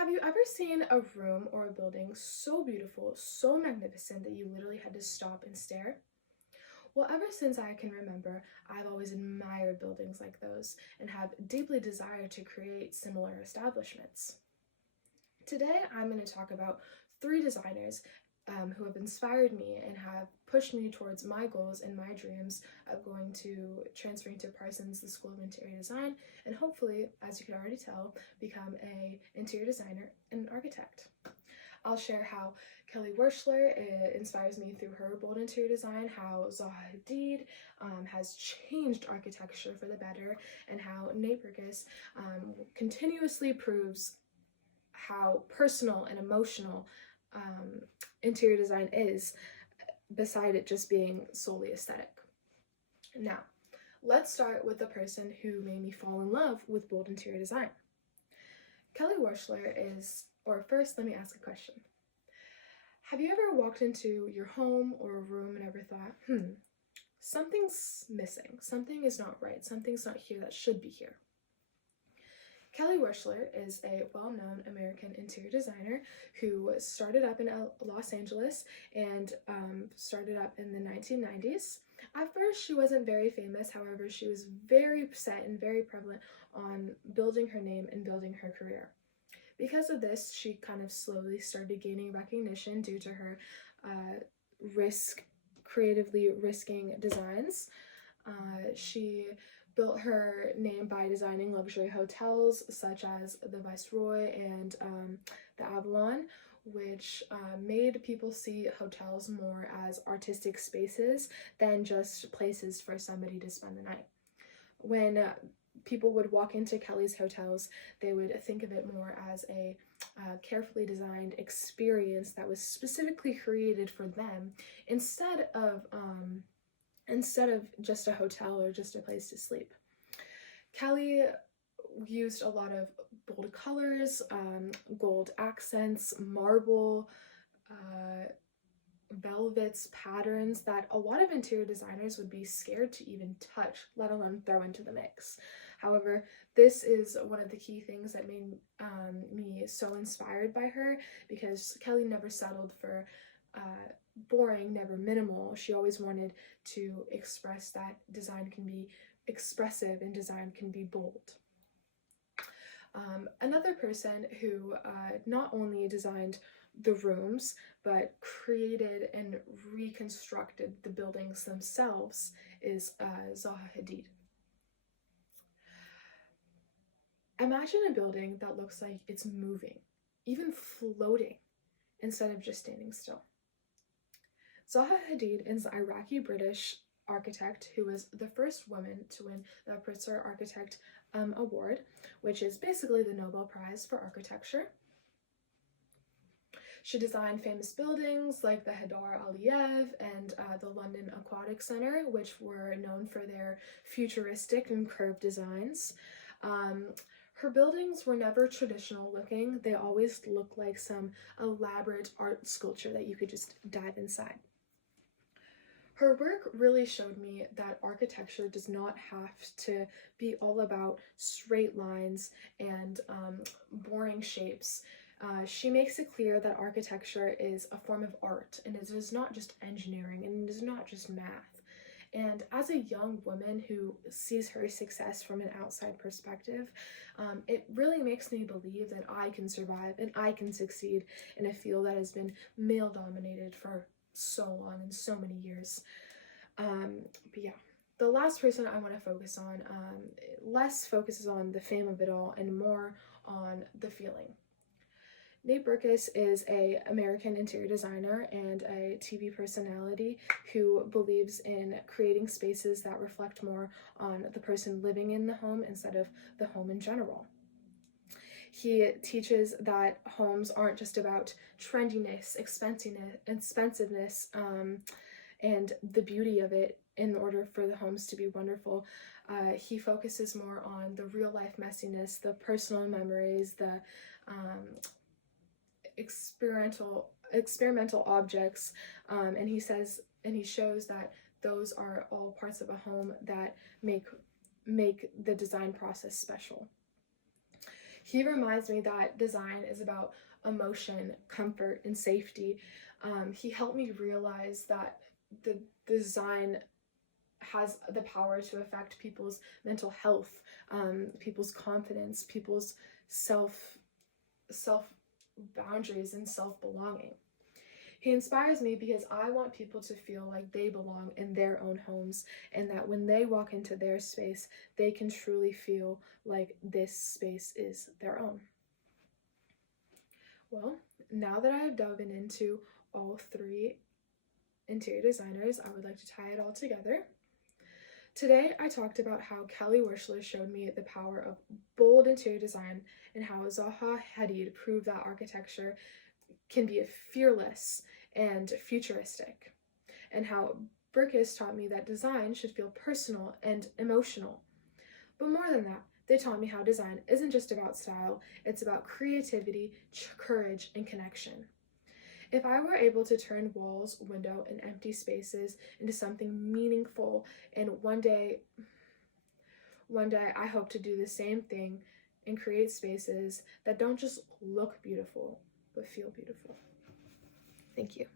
Have you ever seen a room or a building so beautiful, so magnificent that you literally had to stop and stare? Well, ever since I can remember, I've always admired buildings like those and have deeply desired to create similar establishments. Today, I'm going to talk about three designers who have inspired me and have pushed me towards my goals and my dreams of going to transferring to Parsons, the School of Interior Design, and hopefully, as you can already tell, become a interior designer and an architect. I'll share how Kelly Werschler inspires me through her bold interior design, how Zaha Hadid has changed architecture for the better, and how Nate Berkus continuously proves how personal and emotional interior design is, beside it just being solely aesthetic. Now, let's start with the person who made me fall in love with bold interior design. Kelly Werschler is, or first, let me ask a question. Have you ever walked into your home or a room and ever thought, something's missing, something is not right, something's not here that should be here? Kelly Werschler is a well-known American interior designer who started up in Los Angeles and started up in the 1990s. At first, she wasn't very famous. However, she was very set and very prevalent on building her name and building her career. Because of this, she kind of slowly started gaining recognition due to her creatively risking designs. She built her name by designing luxury hotels such as the Viceroy and the Avalon, which made people see hotels more as artistic spaces than just places for somebody to spend the night. When people would walk into Kelly's hotels, they would think of it more as a carefully designed experience that was specifically created for them instead of just a hotel or just a place to sleep. Kelly used a lot of bold colors, gold accents, marble, velvets, patterns that a lot of interior designers would be scared to even touch, let alone throw into the mix. However, this is one of the key things that made me so inspired by her, because Kelly never settled for boring, never minimal. She always wanted to express that design can be expressive and design can be bold. Another person who not only designed the rooms but created and reconstructed the buildings themselves is Zaha Hadid. Imagine a building that looks like it's moving, even floating, instead of just standing still. Zaha Hadid is an Iraqi-British architect who was the first woman to win the Pritzker Architect Award, which is basically the Nobel Prize for architecture. She designed famous buildings like the Hadar Aliyev and the London Aquatic Centre, which were known for their futuristic and curved designs. Her buildings were never traditional looking. They always looked like some elaborate art sculpture that you could just dive inside. Her work really showed me that architecture does not have to be all about straight lines and boring shapes. She makes it clear that architecture is a form of art, and it is not just engineering, and it is not just math. And as a young woman who sees her success from an outside perspective, it really makes me believe that I can survive and I can succeed in a field that has been male-dominated for so long and so many years. But yeah, the last person I want to focus on less focuses on the fame of it all and more on the feeling. Nate Berkus is an American interior designer and a TV personality who believes in creating spaces that reflect more on the person living in the home instead of the home in general. He teaches that homes aren't just about trendiness, expensiveness, and the beauty of it in order for the homes to be wonderful. He focuses more on the real life messiness, the personal memories, the experimental objects, and he shows that those are all parts of a home that make the design process special. He reminds me that design is about emotion, comfort, and safety. He helped me realize that the design has the power to affect people's mental health, people's confidence, people's self boundaries, and self belonging. He inspires me because I want people to feel like they belong in their own homes, and that when they walk into their space, they can truly feel like this space is their own. Well, now that I have dove into all three interior designers, I would like to tie it all together. Today, I talked about how Kelly Wearstler showed me the power of bold interior design and how Zaha Hadid proved that architecture can be fearless and futuristic, and how Burgess taught me that design should feel personal and emotional. But more than that, they taught me how design isn't just about style, it's about creativity, courage, and connection. If I were able to turn walls, window, and empty spaces into something meaningful, and one day I hope to do the same thing and create spaces that don't just look beautiful, but feel beautiful. Thank you.